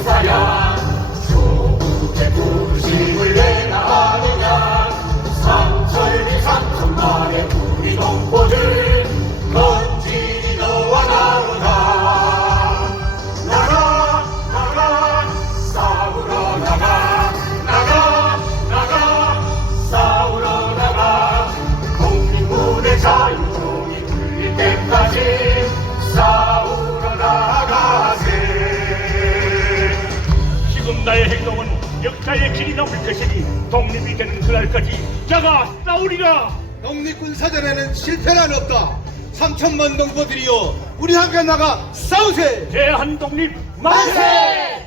용사야 조국의 구심을 내가 아느냐 삼천리 삼천만의 우리 동포들 건진이 너와 나오다 나가 나가 싸우러 나가 나가 나가 싸우러 나가 국민군의 자유. 지금 나의 행동은 역사의 길이 넘을 것이니 독립이 되는 그날까지 자가 싸우리라. 독립군 사전에는 실패란 없다. 삼천만 동포들이여 우리 함께 나가 싸우세. 대한 독립 만세!